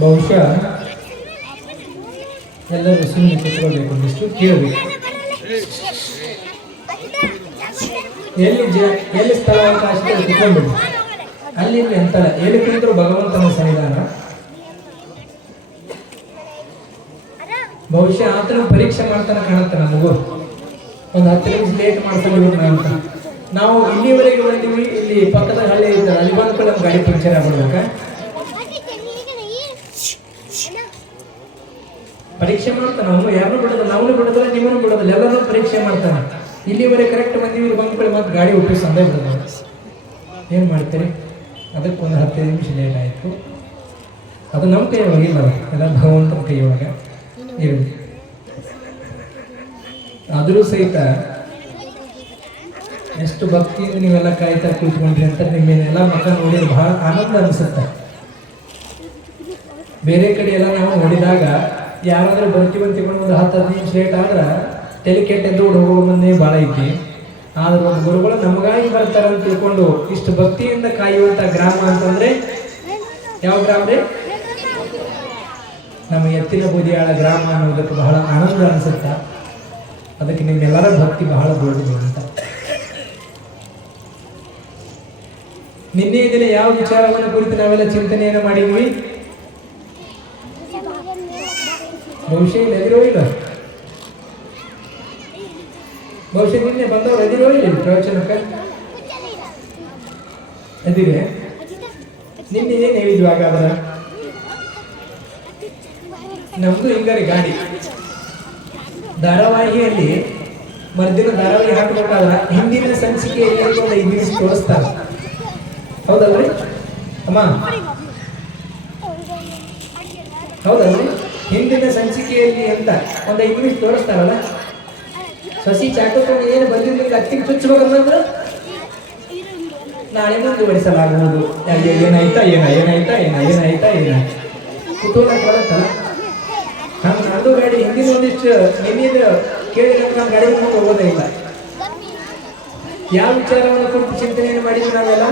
ಬಹುಶಃ ಎಲ್ಲರೂ ಸುಮ್ಮನೆ ಕುತ್ಕೊಳ್ಬೇಕು ಒಂದಿಷ್ಟು ಕೇಳಬೇಕು ಎಲ್ಲಿ ಜ ಎಲ್ಲಿ ಸ್ಥಳಾವಕಾಶ ಕುತ್ಕೊಂಡ್ಬಿಡಿ ಅಲ್ಲಿ ಎಂತಲ್ಲ ಎಲ್ಲಿ ಕುಳಿತರು ಭಗವಂತನ ಸನ್ನಿಧಾನ ಬಹುಶಃ ಆತನ ಮಾಡ್ತಾನೆ ಕಾಣುತ್ತೆ ನಮಗೂ. ಒಂದು ಹತ್ತು ನಿಮಿಷ ಲೇಟ್ ಮಾಡ್ತಾನೆ ಅಂತ. ನಾವು ಇಲ್ಲಿವರೆಗೆ ಬಂದಿವಿ, ಇಲ್ಲಿ ಪಕ್ಕದ ಹಳ್ಳಿ ಇದ್ದಾರೆ ಅಲ್ಲಿ ಬಂದ್ಕೊಂಡು ನಮ್ಮ ಗಾಡಿ ಪಂಚರ್ ಆಗ್ಬಿಡ್ಬೇಕಾ? ಪರೀಕ್ಷೆ ಮಾಡ್ತಾನೆ ಅವನು ಯಾರನ್ನೂ ಬಿಡೋದು ನಾವು ಬಿಡೋದಿಲ್ಲ ನಿಮ್ಮನ್ನು ಬಿಡೋದಿಲ್ಲ, ಎಲ್ಲರೂ ಪರೀಕ್ಷೆ ಮಾಡ್ತಾನೆ. ಇಲ್ಲಿವರೆಗೆ ಕರೆಕ್ಟ್ ಬಂದೀವಿ, ಇಲ್ಲಿ ಬಂದ್ಕೊಳ್ಳಿ ಮತ್ತೆ ಗಾಡಿ ಉಪಯೋಗಿಸ್ ಅಂದೇ ಬಿಡೋದು ಏನು ಮಾಡ್ತೀರಿ? ಅದಕ್ಕೆ ಒಂದು ಹತ್ತೈದು ನಿಮಿಷ ಲೇಟ್ ಆಯಿತು. ಅದು ನಮ್ಮ ಕೈ ಅದು. ಎಲ್ಲ ಭಗವಂತನ ಕೈ ಒಳಗೆ ಇರಲಿ ಆದರೂ ಸಹಿತ ಎಷ್ಟು ಭಕ್ತಿಯಿಂದ ನೀವೆಲ್ಲ ಕಾಯ್ತಾ ಕೂತ್ಕೊಂಡ್ರಿ ಅಂತ ನಿಮ್ಮೇನೆಲ್ಲ ಮಗ ನೋಡಿದ್ರೆ ಬಹಳ ಆನಂದ ಅನಿಸುತ್ತೆ. ಬೇರೆ ಕಡೆ ಎಲ್ಲ ನಾವು ನೋಡಿದಾಗ ಯಾರಾದರೂ ಬರ್ತೀವಿ ಒಂದು ಹತ್ತು ಹದಿನೈದು ಲೇಟ್ ಆದ್ರೆ ತಲೆ ಕೆಟ್ಟ ಎದ್ದು ಹೋಗೋ ಮಂದಿ ಭಾಳ ಐತಿ ಆದ್ರೆ ಒಂದು ಗುರುಗಳು ನಮಗಾಗಿ ಬರ್ತಾರೆ ಅಂತ ತಿಳ್ಕೊಂಡು ಇಷ್ಟು ಭಕ್ತಿಯಿಂದ ಕಾಯುವಂತ ಗ್ರಾಮ ಅಂತಂದ್ರೆ ಯಾವ ಗ್ರಾಮ ರೀ? ನಮ್ಮ ಎತ್ತಿನ ಬೂದಿಯಾಳ ಗ್ರಾಮ ಅನ್ನೋದಕ್ಕೆ ಬಹಳ ಆನಂದ ಅನಿಸುತ್ತೆ. ಅದಕ್ಕೆ ನಿಮ್ಮೆಲ್ಲರ ಭಕ್ತಿ ಬಹಳ ದೊಡ್ಡದು ಅಂತ. ನಿನ್ನೆ ದಿನ ಯಾವ ವಿಚಾರವನ್ನು ಕುರಿತು ನಾವೆಲ್ಲ ಚಿಂತನೆಯನ್ನು ಮಾಡಿದ್ವಿ? ಬಹುಶಃ ಎದುರೋ ಇಲ್ಲ. ಬಹುಶಃ ನಿನ್ನೆ ಬಂದವರು ಎದಿರೋ ಇಲ್ಲಿ ಪ್ರವಚನಕ್ಕೆ? ಎದಿರೆ? ನಿನ್ನೆ ಏನು ಹೇಳಿದ್ವಿ ಹಾಗಾದ್ರೆ? ನಮ್ದು ಹಿಂಗಾರಿ ಗಾಡಿ. ಧಾರಾವಾಹಿಯಲ್ಲಿ ಮರ್ದಿನ ಧಾರಾವಾಹಿ ಹಾಕಬೇಕಾದ್ರೆ ಹಿಂದಿನ ಸಂಚಿಕೆಯಲ್ಲಿ ಒಂದು ಇಂಗ್ಲಿಷ್ ನಿಮಿಷ ತೋರಿಸ್ತಾರೆ ಹೌದಲ್ರಿ? ಅಮ್ಮ. ಹೌದಲ್ರಿ? ಹಿಂದಿನ ಸಂಚಿಕೆಯಲ್ಲಿ ಅಂತ ಒಂದು ಐದು ನಿಮಿಷ ತೋರಿಸ್ತಾರಲ್ಲ? ಸಸಿ ಚಾಟುಕೊಂಡು ಏನು ಬಂದಿದ್ದು ಅತ್ತಿಗೆ ಚುಚ್ಚಬೇಕಂದ್ರೆ ನಾಳೆ ಮುಂದುವರಿಸಲಾಗುವುದು. ಏನಾಯ್ತಾ, ಏನ ಏನಾಯ್ತಾ ಏನ ಏನಾಯ್ತಾ, ಏನ? ಕುತೂಹಲ ಬರುತ್ತಲ್ಲ ನಂದು ಗಾಡಿ, ಹಿಂದಿನ ಒಂದಿಷ್ಟು ನಿನ್ನಿದ ಕೇಳಿ ನಮ್ಮ ಗಾಡಿ ಮುಂದೆ ಹೋಗೋದೇ ಇಲ್ಲ. ಯಾವ ವಿಚಾರವನ್ನು ಕುರಿತು ಚಿಂತನೆಯನ್ನು ಮಾಡಿದ್ವಿ ನಾವೆಲ್ಲ?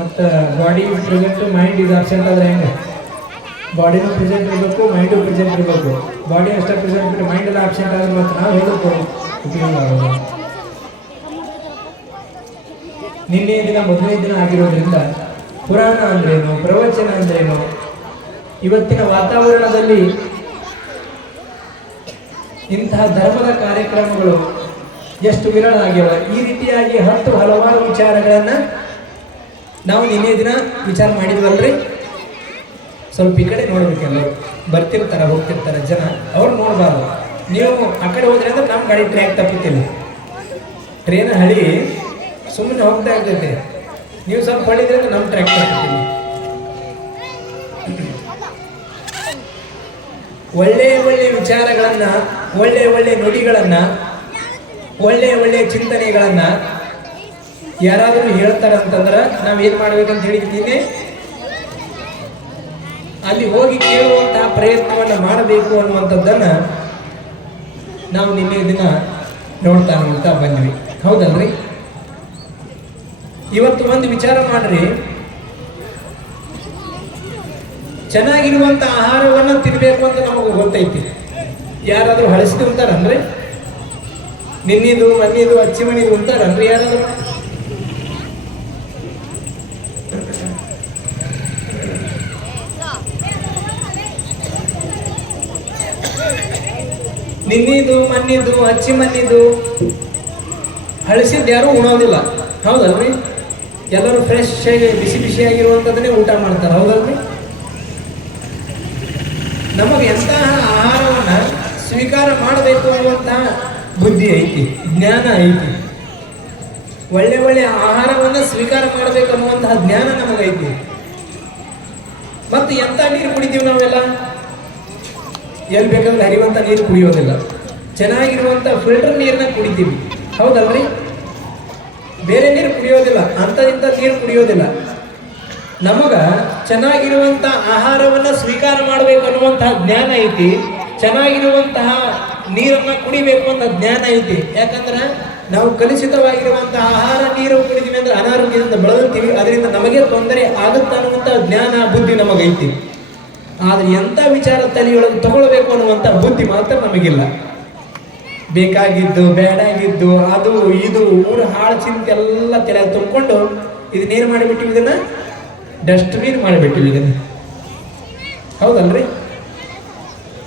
ಮತ್ತು ಬಾಡಿ ಪ್ರೆಸೆಂಟ್ ಮೈಂಡ್ ಇದು ಅಬ್ಸೆಂಟ್ ಆದ್ರೆ ಹೆಂಗೆ? ಬಾಡಿನೂ ಪ್ರೆಸೆಂಟ್ ಇರಬೇಕು ಮೈಂಡು ಪ್ರೆಸೆಂಟ್ ಇರಬೇಕು. ಬಾಡಿ ಅಷ್ಟೇ ಪ್ರೆಸೆಂಟ್ ಬಿಟ್ಟು ಮೈಂಡ್ ಎಲ್ಲ ಆಬ್ಸೆಂಟ್ ಆದ್ರೆ ಮತ್ತೆ ನಾವು ಹೇಳಬೇಕು ಉಪಯೋಗ ನಿನ್ನೆ ದಿನ ಮೊದಲನೇ ದಿನ ಆಗಿರೋದ್ರಿಂದ ಪುರಾಣ ಅಂದ್ರೇನು, ಪ್ರವಚನ ಅಂದ್ರೇನು? ಇವತ್ತಿನ ವಾತಾವರಣದಲ್ಲಿ ಇಂತಹ ಧರ್ಮದ ಕಾರ್ಯಕ್ರಮಗಳು ಎಷ್ಟು ವಿರಳ ಆಗ್ಯವ. ಈ ರೀತಿಯಾಗಿ ಹತ್ತು ಹಲವಾರು ವಿಚಾರಗಳನ್ನು ನಾವು ನಿನ್ನೆ ದಿನ ವಿಚಾರ ಮಾಡಿದ್ವಲ್ರಿ? ಸ್ವಲ್ಪ ಈ ಕಡೆ ನೋಡ್ಬೇಕೆಲ್ಲರು ಬರ್ತಿರ್ತಾರೆ, ಹೋಗ್ತಿರ್ತಾರೆ ಜನ, ಅವ್ರು ನೋಡಬಾರ್ದು. ನೀವು ಆ ಕಡೆ ಹೋದ್ರೆ ಅಂದ್ರೆ ನಮ್ಮ ಗಾಡಿ ಟ್ರ್ಯಾಕ್ ತಪ್ಪುತ್ತಿಲ್ಲ ಟ್ರೈನ್ ಹಳಿ ಸುಮ್ಮನೆ ಹೋಗ್ತಾ ಇರ್ತೈತೆ. ನೀವು ಸ್ವಲ್ಪ ಅಂದ್ರೆ ನಮ್ಮ ಟ್ರ್ಯಾಕ್ಟರ್ ಹಾಕ್ತೀನಿ ಒಳ್ಳೆಯ ಒಳ್ಳೆಯ ವಿಚಾರಗಳನ್ನ ಒಳ್ಳೆಯ ಒಳ್ಳೆಯ ನುಡಿಗಳನ್ನ ಒಳ್ಳೆಯ ಒಳ್ಳೆಯ ಚಿಂತನೆಗಳನ್ನ ಯಾರಾದರೂ ಹೇಳ್ತಾರ ಅಂತಂದ್ರ ನಾವ್ ಏನ್ ಮಾಡ್ಬೇಕಂತ ಹೇಳಿದ್ದೀನಿ ಅಲ್ಲಿ ಹೋಗಿ ಕೇಳುವಂತಹ ಪ್ರಯತ್ನವನ್ನ ಮಾಡಬೇಕು ಅನ್ನುವಂಥದ್ದನ್ನ ನಾವು ನಿನ್ನೆ ದಿನ ನೋಡ್ತಾ ನೋಡ್ತಾ ಬಂದ್ವಿ. ಹೌದಲ್ರಿ? ಇವತ್ತು ಒಂದು ವಿಚಾರ ಮಾಡ್ರಿ. ಚೆನ್ನಾಗಿರುವಂತ ಆಹಾರವನ್ನ ತಿನ್ಬೇಕು ಅಂತ ನಮಗೆ ಗೊತ್ತೈತಿ. ಯಾರಾದ್ರೂ ಹಳಸಿದು ಅಂತಾರಂದ್ರೆ ನಿನ್ನಿದು, ಮನ್ನಿದು ಅಚ್ಚಿ ಮನಿದು ಅಂತಾರನ್ರಿ ಯಾರಾದ್ರೂ? ನಿನ್ನಿದು, ಮನ್ನಿದು ಅಚ್ಚಿ ಮನ್ನಿದು ಹಳಸಿದ್ದು ಯಾರು ಉಣೋದಿಲ್ಲ. ಹೌದಲ್ರಿ? ಎಲ್ಲರೂ ಫ್ರೆಶ್ ಆಗಿ, ಬಿಸಿ ಬಿಸಿ ಆಗಿರುವಂಥದ್ದನ್ನೇ ಊಟ ಮಾಡ್ತಾರೆ, ಹೌದಲ್ರಿ? ನಮಗೆ ಎಂತಹ ಆಹಾರವನ್ನ ಸ್ವೀಕಾರ ಮಾಡಬೇಕು ಅನ್ನುವಂತಹ ಬುದ್ಧಿ ಐತಿ, ಜ್ಞಾನ ಐತಿ. ಒಳ್ಳೆ ಒಳ್ಳೆ ಆಹಾರವನ್ನ ಸ್ವೀಕಾರ ಮಾಡಬೇಕು ಅನ್ನುವಂತಹ ಜ್ಞಾನ ನಮಗೈತಿ ಮತ್ತು ಎಂತ ನೀರು ಕುಡಿತೀವಿ ನಾವೆಲ್ಲ? ಎಲ್ಲಿ ಬೇಕಾದ್ರೆ ಹರಿಯುವಂತ ನೀರು ಕುಡಿಯೋದಿಲ್ಲ. ಚೆನ್ನಾಗಿರುವಂತ ಫಿಲ್ಟರ್ ನೀರನ್ನ ಕುಡಿತೀವಿ. ಹೌದಲ್ರಿ? ಬೇರೆ ನೀರು ಕುಡಿಯೋದಿಲ್ಲ ಅಂಥದಿಂದ ನೀರು ಕುಡಿಯೋದಿಲ್ಲ. ನಮಗ ಚೆನ್ನಾಗಿರುವಂಥ ಆಹಾರವನ್ನ ಸ್ವೀಕಾರ ಮಾಡಬೇಕು ಅನ್ನುವಂತಹ ಜ್ಞಾನ ಐತಿ, ಚೆನ್ನಾಗಿರುವಂತಹ ನೀರನ್ನ ಕುಡಿಬೇಕು ಅಂತ ಜ್ಞಾನ ಐತಿ. ಯಾಕಂದ್ರೆ ನಾವು ಕಲುಷಿತವಾಗಿರುವಂತಹ ಆಹಾರ, ನೀರು ಕುಡಿದೀವಿ ಅಂದ್ರೆ ಅನಾರೋಗ್ಯದಿಂದ ಬಳಲ್ತೀವಿ ಅದರಿಂದ ನಮಗೆ ತೊಂದರೆ ಆಗುತ್ತೆ ಅನ್ನುವಂಥ ಜ್ಞಾನ, ಬುದ್ಧಿ ನಮಗೈತಿ. ಆದ್ರೆ ಎಂಥ ವಿಚಾರ ತಲೆಯೊಳಗೆ ತಗೊಳ್ಬೇಕು ಅನ್ನುವಂಥ ಬುದ್ಧಿ ಮಾತ್ರ ನಮಗಿಲ್ಲ. ಬೇಕಾಗಿದ್ದು, ಬೇಡಾಗಿದ್ದು, ಅದು, ಇದು, ಊರು ಹಾಳು ಚಿಂತೆ ಎಲ್ಲ ತಲೆ ತುಂಬಿಕೊಂಡು ಇದನ್ನೇನು ಮಾಡಿಬಿಟ್ಟಿವಿ ಇದನ್ನು? ಡಸ್ಟ್ಬಿನ್ ಮಾಡಿಬಿಟ್ಟಿವಿ ಇದನ್ನು. ಹೌದಲ್ರಿ?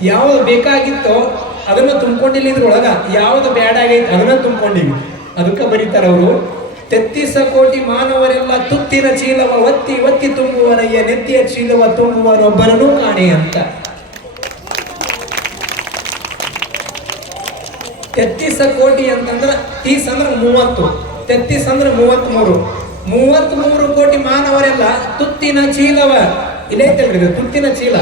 ಯಾವುದು ಬೇಕಾಗಿತ್ತೋ ಅದನ್ನು ತುಂಬಿಕೊಂಡಿಲ್ಲ ಇದ್ರೊಳಗ, ಯಾವುದು ಬೇಡ ಅದನ್ನು ತುಂಬಿಕೊಂಡಿವಿ. ಅದಕ್ಕೆ ಬರೀತಾರೆ ಅವರು, ತೆತ್ತಿಸ ಕೋಟಿ ಮಾನವರೆಲ್ಲ ತುತ್ತಿನ ಚೀಲವ ಒತ್ತಿ ಒತ್ತಿ ತುಂಬುವನಯ್ಯ, ನೆತ್ತಿಯ ಚೀಲವ ತುಂಬುವನೊಬ್ಬರನೂ ಕಾಣೆ ಅಂತ. ತೆತ್ತಿಸ ಕೋಟಿ ಅಂತಂದ್ರೆ ತೀಸ್ ಅಂದ್ರೆ ಮೂವತ್ತು. ತೆತ್ತಿಸ್ ಅಂದ್ರೆ ಮೂವತ್ತ್ ಮೂರು ಮೂವತ್ತ್ ಮೂರು ಕೋಟಿ ಮಾನವರೆಲ್ಲ ತುತ್ತಿನ ಚೀಲವ. ಇಲ್ಲೇ ಐತಲ್ರಿ ಇದು ತುತ್ತಿನ ಚೀಲ.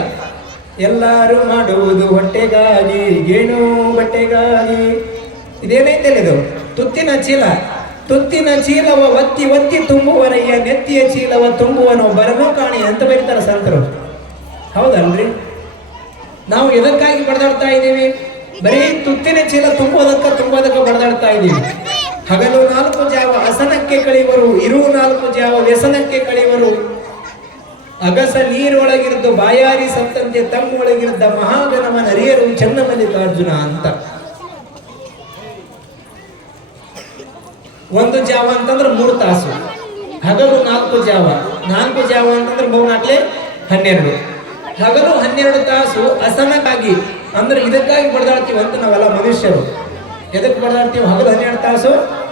ಎಲ್ಲಾರು ಮಾಡುವುದು ಹೊಟ್ಟೆಗಾಗಿ, ಗೇಣು ಬಟ್ಟೆಗಾಗಿ. ಇದೇನೈತಲ್ಲ ಇದು? ತುತ್ತಿನ ಚೀಲ. ತುತ್ತಿನ ಚೀಲವ ಒತ್ತಿ ಒತ್ತಿ ತುಂಬುವನಯ್ಯ ನೆತ್ತಿಯ ಚೀಲವ ತುಂಬುವನೋ ಬರನೋ ಕಾಣಿ ಅಂತ ಬರೀತಾರೆ ಸಂತರು. ಹೌದಲ್ರಿ? ನಾವು ಎದಕ್ಕಾಗಿ ಪಡೆದಾಡ್ತಾ ಇದ್ದೀವಿ? ಬರೀ ತುತ್ತಿನ ಚೀಲ ತುಂಬೋದಕ್ಕ ತುಂಬೋದಕ್ಕ ಬಡದಾಡ್ತಾ ಇದೀವಿ ಹಗಲು ನಾಲ್ಕು ಜಾವ ಹಸನಕ್ಕೆ ಕಳಿವರು ಇರು ನಾಲ್ಕು ಜಾವ ವ್ಯಸನಕ್ಕೆ ಕಳಿವರು ಅಗಸ ನೀರೊಳಗಿರದ್ದು ಬಾಯಾರಿ ಸತ್ತಂತೆ ತಮ್ಮೊಳಗಿರದ್ದ ಮಹಾಗನಮ ನರಿಯರು ಚನ್ನಮಲ್ಲಿಕಾರ್ಜುನ ಅಂತ. ಒಂದು ಜಾವ ಅಂತಂದ್ರೆ ಮೂರು ತಾಸು. ಹಗಲು ನಾಲ್ಕು ಜಾವ. ನಾಲ್ಕು ಜಾವ ಅಂತಂದ್ರೆ ಬಹುನಾಟ್ಲೆ ಹನ್ನೆರಡು. ಹಗಲು ಹನ್ನೆರಡು ತಾಸು ಅಸನಕ್ಕಾಗಿ ಅಂದ್ರೆ ಇದಕ್ಕಾಗಿ ಬಡದಾಡ್ತೀವಿ ಅಂತ ನಾವೆಲ್ಲ ಮನುಷ್ಯರು. ಎದಕ್ಕೆ ಬಡದಾಡ್ತೀವಿ? ಹಗಲು ಹನ್ನೆರಡು ತಾಸು?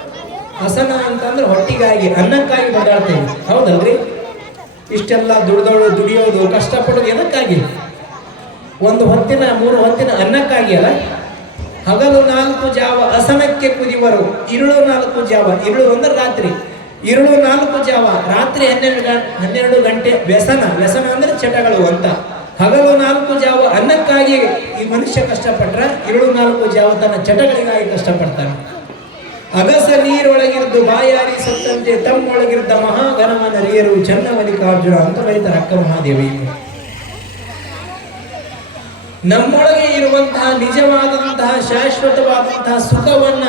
ಹಸನ ಅಂತಂದ್ರೆ ಹೊಟ್ಟಿಗಾಗಿ, ಅನ್ನಕ್ಕಾಗಿ ಬಡದಾಡ್ತೀವಿ. ಹೌದಲ್ರಿ? ಇಷ್ಟೆಲ್ಲ ದುಡ್ದೋಳು ದುಡಿಯೋದು, ಕಷ್ಟಪಡೋದು ಎದಕ್ಕಾಗಿ? ಒಂದು ಹೊತ್ತಿನ, ಮೂರು ಹೊತ್ತಿನ ಅನ್ನಕ್ಕಾಗಿ ಅಲ್ಲ? ಹಗಲು ನಾಲ್ಕು ಜಾವ ಅಸನಕ್ಕೆ ಕುದಿವರು, ಇರುಳು ನಾಲ್ಕು ಜಾವ, ಇರುಳು ಅಂದ್ರೆ ರಾತ್ರಿ. ಇರುಳು ನಾಲ್ಕು ಜಾವ, ರಾತ್ರಿ ಹನ್ನೆರಡು ಗಂಟೆ ಹನ್ನೆರಡು ಗಂಟೆ ವ್ಯಸನ. ವ್ಯಸನ ಅಂದ್ರೆ ಚಟಗಳು ಅಂತ. ಹಗಲು ನಾಲ್ಕು ಜಾವ ಅನ್ನಕ್ಕಾಗಿ ಈ ಮನುಷ್ಯ ಕಷ್ಟಪಟ್ರೆ ಇರುಳು ನಾಲ್ಕು ಜಾವ ತನ್ನ ಚಟಗಳಿಗಾಗಿ ಕಷ್ಟಪಡ್ತಾನೆ. ಅಗಸ ನೀರೊಳಗಿರ್ದು ಬಾಯಾರಿ ಸತ್ತಂತೆ ತಮ್ಮೊಳಗಿರ್ದ ಮಹಾಗಣಮ ನರಿಯರು ಚನ್ನಮಲ್ಲಿಕಾರ್ಜುನ ಅಂತ ಬರೀತಾರೆ ಅಕ್ಕ ಮಹಾದೇವಿ. ನಮ್ಮೊಳಗೆ ಇರುವಂತಹ ನಿಜವಾದಂತಹ, ಶಾಶ್ವತವಾದಂತಹ ಸುಖವನ್ನ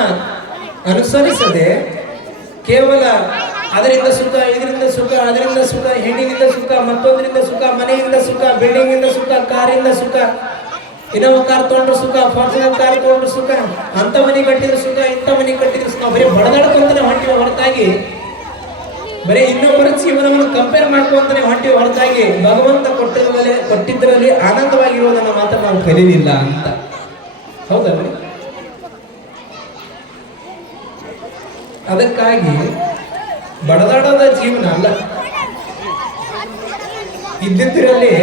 ಅನುಸರಿಸದೆ ಕೇವಲ ಅದರಿಂದ ಸುಖ, ಇದರಿಂದ ಸುಖ, ಅದರಿಂದ ಸುಖ, ಹೆಣ್ಣಿನಿಂದ ಸುಖ, ಮತ್ತೊಂದರಿಂದ ಸುಖ, ಮನೆಯಿಂದ ಸುಖ ಬಿಲ್ಡಿಂಗ್ ಇಂದ ಸುಖ, ಕಾರಿಂದ ಸುಖ. ಇನ್ನೊಬ್ಬ ಕಾರ್ ತೊಗೊಂಡ್ರೆ ಸುಖ, ಫಾರ್ಚುನರ್ ಕಾರ್ ತೊಗೊಂಡ್ರೆ ಸುಖ, ಅಂತ ಮನೆ ಕಟ್ಟಿದ್ರೆ ಸುಖ, ಇಂಥ ಮನೆ ಕಟ್ಟಿದ್ರೆ ಸುಖ, ಬರೀ ಬಡದಾಡ್ಕೊಂತಾನೆ ಹೊಂಟಿವ ಹೊರತಾಗಿ. ಬರೀ ಇನ್ನೊಬ್ಬರ ಜೀವನವನ್ನು ಕಂಪೇರ್ ಮಾಡ್ಕೊಂತಾನೆ ಹೊಂಟಿವ ಹೊರತಾಗಿ, ಭಗವಂತ ಕೊಟ್ಟಿದ್ರಲ್ಲಿ ಕೊಟ್ಟಿದ್ದರಲ್ಲಿ ಆನಂದವಾಗಿರುವುದನ್ನ ಮಾತ್ರ ನಾವು ಕಲೀಲಿಲ್ಲ ಅಂತ. ಹೌದಲ್ರಿ? ಅದಕ್ಕಾಗಿ ಬಡದಾಡೋದ ಜೀವನ ಅಲ್ಲ. ಇದ್ದಿದ್ದರಲ್ಲಿ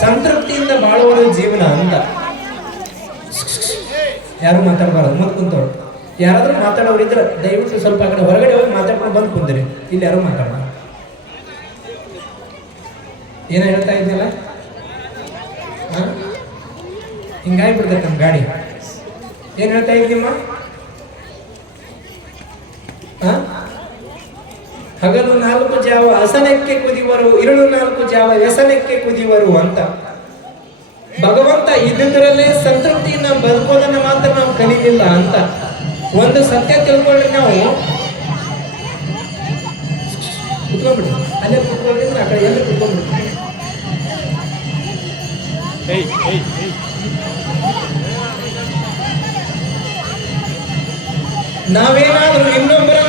ಸಂತೃಪ್ತಿಯಿಂದ ಬಾಳುವುದು ಜೀವನ ಅಂತ ಯಾರು ಮಾತಾಡಬಾರದು? ಮುಂದೆ ಕುಂತವ್ರು ಯಾರಾದ್ರೂ ಮಾತಾಡೋರು ಇದ್ರೆ ದಯವಿಟ್ಟು ಸ್ವಲ್ಪ ಆ ಕಡೆ ಹೊರಗಡೆ ಹೋಗಿ ಮಾತಾಡ್ಕೊಂಡು ಬಂದು ಕುಂದಿರಿ. ಇಲ್ಲಿ ಯಾರು ಮಾತಾಡೋಣ ಏನೋ ಹೇಳ್ತಾ ಇದ್ದಿಲ್ಲ ಹಿಂಗಾಗಿ ಬಿಡ್ತೈತೆ ನಮ್ಮ ಗಾಡಿ. ಏನು ಹೇಳ್ತಾ ಇದ್ದೀಮ್ಮ ಆ? ಹಗಲು ನಾಲ್ಕು ಜಾವ ಹಸನಕ್ಕೆ ಕುದಿವರು ಇರುಳು ನಾಲ್ಕು ಜಾವ ವ್ಯಸನಕ್ಕೆ ಕುದಿವರು ಅಂತ. ಭಗವಂತ ಇದ್ದುದರಲ್ಲೇ ಸಂತೃಪ್ತಿಯಿಂದ ಬದುಕೋದನ್ನ ಮಾತ್ರ ನಾವು ಕಲೀಲಿಲ್ಲ ಅಂತ. ಒಂದು ಸತ್ಯ ತಿಳ್ಕೊಂಡ್ರೆ ನಾವು ಕುತ್ಕೊಂಡ್ಬಿಡಿ. ಅಲ್ಲೇ ಆ ಕಡೆ ಎಲ್ಲಿ ಕುತ್ಕೊಂಡ್ಬಿಡಿ. ನಾವೇನಾದ್ರೂ ಇನ್ನೊಬ್ಬರನ್ನ